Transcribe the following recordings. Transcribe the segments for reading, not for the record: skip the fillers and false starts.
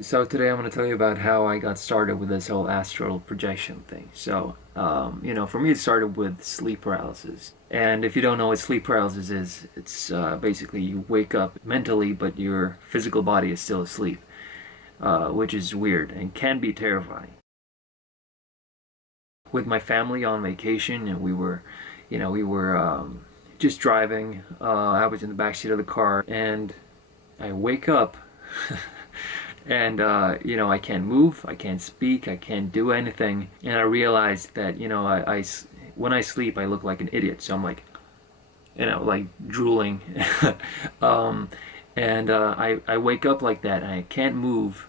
So today I'm going to tell you about how I got started with this whole astral projection thing. For me it started with sleep paralysis. And if you don't know what sleep paralysis is, it's basically you wake up mentally but your physical body is still asleep, which is weird and can be terrifying. With my family on vacation, and we were just driving. I was in the backseat of the car and I wake up and I can't move, I can't speak, I can't do anything, and I realized that when I sleep I look like an idiot, so I'm like like drooling. I wake up like that and I can't move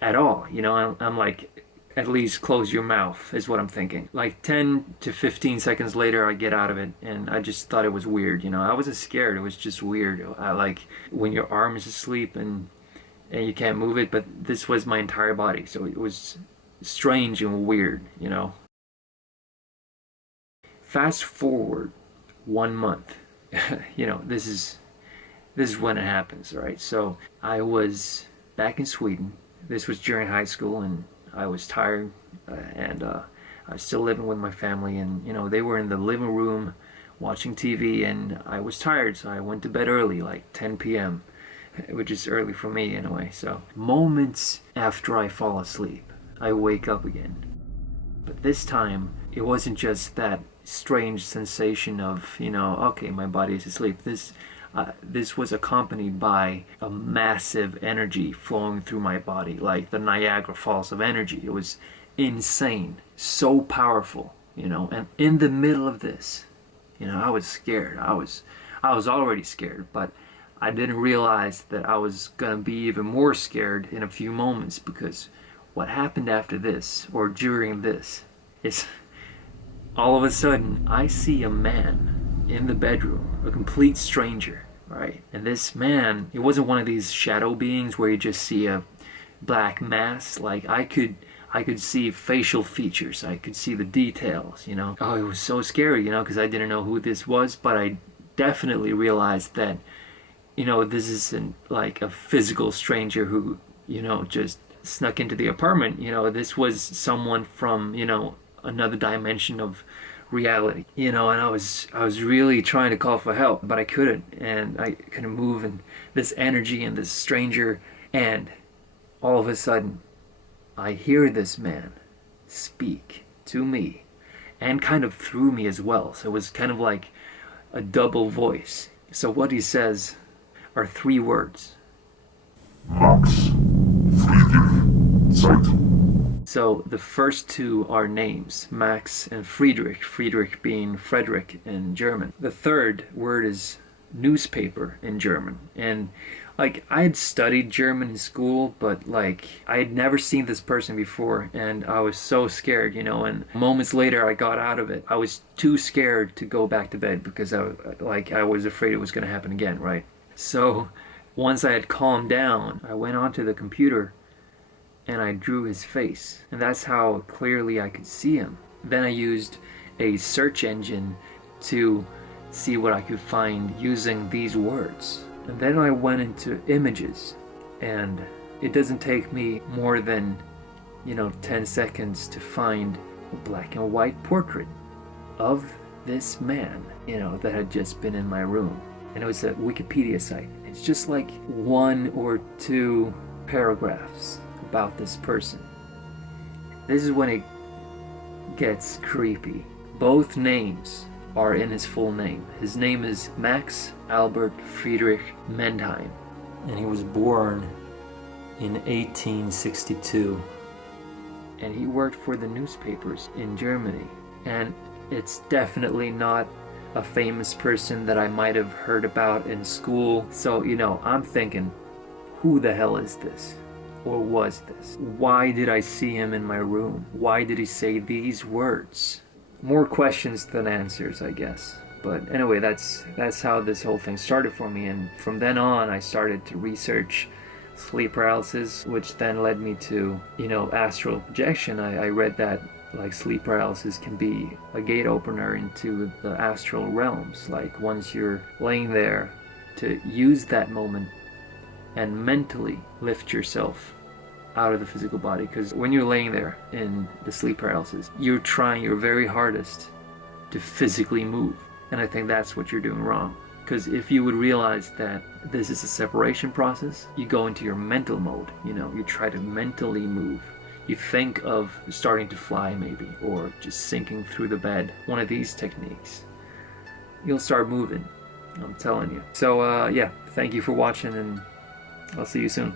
at all. I'm like, at least close your mouth is what I'm thinking. Like 10 to 15 seconds later I get out of it, and I just thought it was weird. I wasn't scared, it was just weird. I like when your arm is asleep and you can't move it, but this was my entire body, so it was strange and weird. Fast forward 1 month. This is when it happens, right? So I was back in Sweden. This was during high school, and I was tired, and I was still living with my family, and they were in the living room watching TV, and I was tired, so I went to bed early, like 10 p.m., which is early for me anyway. So moments after I fall asleep, I wake up again. But this time, it wasn't just that strange sensation of, okay, my body is asleep. This was accompanied by a massive energy flowing through my body, like the Niagara Falls of energy. It was insane, so powerful, and in the middle of this, I was scared. I was already scared, but I didn't realize that I was gonna be even more scared in a few moments, because what happened after this, or during this, is all of a sudden I see a man in the bedroom, a complete stranger, right? And this man, it wasn't one of these shadow beings where you just see a black mass. Like I could see facial features, I could see the details. Oh, it was so scary, because I didn't know who this was, but I definitely realized that this isn't like a physical stranger who, just snuck into the apartment. This was someone from, another dimension of reality. And I was really trying to call for help, but I couldn't, and I couldn't move, and this energy and this stranger, and all of a sudden, I hear this man speak to me, and kind of through me as well. So it was kind of like a double voice. So what he says are three words. Max, Friedrich, Zeit. So the first two are names, Max and Friedrich, Friedrich being Frederick in German. The third word is newspaper in German. And like, I had studied German in school, but like I had never seen this person before, and I was so scared, and moments later I got out of it. I was too scared to go back to bed because I was afraid it was going to happen again, right? So once I had calmed down, I went onto the computer and I drew his face, and that's how clearly I could see him. Then I used a search engine to see what I could find using these words. And then I went into images, and it doesn't take me more than 10 seconds to find a black and white portrait of this man that had just been in my room. And it was a Wikipedia site. It's just like one or two paragraphs about this person. This is when it gets creepy. Both names are in his full name. His name is Max Albert Friedrich Mendheim, and he was born in 1862. And he worked for the newspapers in Germany. And it's definitely not a famous person that I might have heard about in school. So, I'm thinking, who the hell is this? Or was this? Why did I see him in my room? Why did he say these words? More questions than answers, I guess. But anyway, that's how this whole thing started for me. And from then on, I started to research sleep paralysis, which then led me to, astral projection. I read that like sleep paralysis can be a gate opener into the astral realms. Like once you're laying there, to use that moment and mentally lift yourself out of the physical body. Because when you're laying there in the sleep paralysis, you're trying your very hardest to physically move. And I think that's what you're doing wrong. Because if you would realize that this is a separation process, you go into your mental mode. You try to mentally move. You think of starting to fly maybe, or just sinking through the bed. One of these techniques. You'll start moving. I'm telling you. So yeah, thank you for watching, and I'll see you soon.